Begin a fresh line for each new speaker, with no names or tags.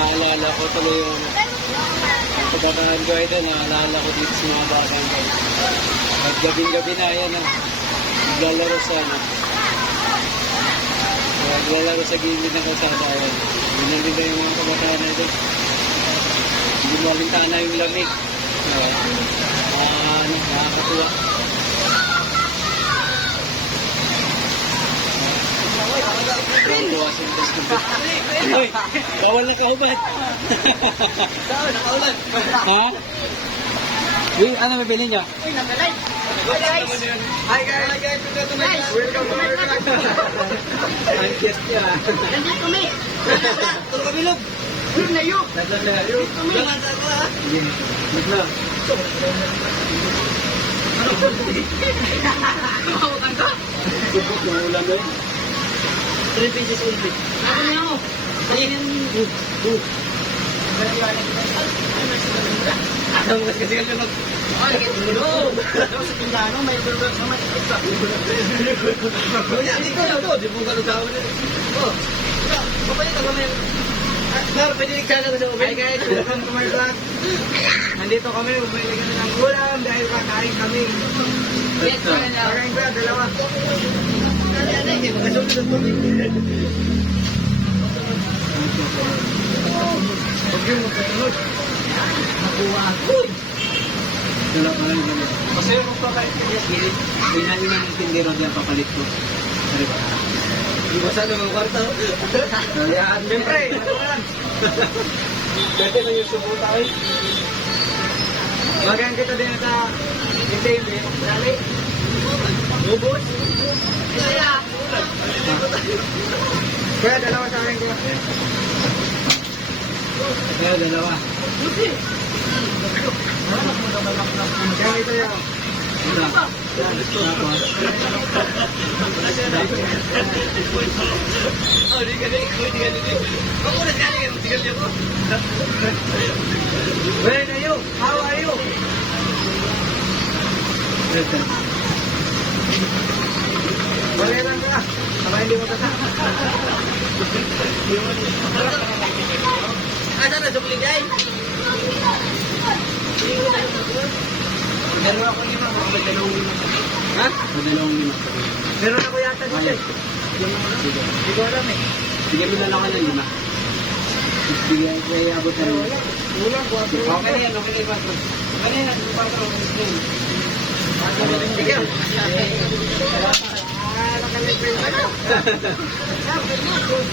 naalala ko tuloy yung ang pagkakaroon ko ito, naalala ko dito sa mga batang ko. At gabing-gabi na yan, ah. Naglalaro sa, ano, naglalaro sa gilid ng kalsada yan. Yun din yung mga kabataan na ito. Hindi mo alintana yung lamig. Uh, nakakatuwa. Nakakatuwa sa intas ko. Uy, bawal na kaubad.
Saan? Nakaulan.
ha? Uy, ano mabili niya?
Uy. Hi guys.
Hi guys! Hi guys! Welcome to our vlog!
Ang cute niya.
Nandito kami.
Tulog kami loob!
Uy, layo.
Naglang na yun.
Laman sa ako ha!
Naglang.
Mawakan ka.
Subok ng ulam mo.
3 pieces only.
Ako na ako.
Ang mas kasi kasi mag...
Ay, ganito.
Daw sa tindahan may burger naman. Dito na to. Di mo ganun sa amin. Oh. Papalit ako may... Sir, pwede nagkala ko sa ubi. Hi guys, welcome to my vlog. Nandito kami, bumili kami ng ulam dahil kakain kami.
Yes, ko na lang.
Nakuha ako.
Dala pa rin ganun.
Kasi yes, gilid.
Hindi namin ng tindero diyan papalit ko. Sorry ba?
Di ba sana mga kwarta? Yan, siyempre. Dati na yung subo tayo. Magaan kita din sa hindi, dali. Ubus.
Kaya,
Kaya dalawa sa akin ko.
Kaya dalawa.
Kaya ito. Where are you? How are you?
ito.
Baliran ka na. Sama hindi mo tata. Asa na dupling ay?
Dalawa ko lima. May dalawang lima.
Ha?
Dalawang lima.
Meron ako yata dito eh. Hindi ko alam eh.
Bigyan mo na lang ako ng lima. Bigyan ko ay abot na rin.
Wala, kwatro.
Okay na yan, okay na patro. Okay na yan.
哈哈哈哈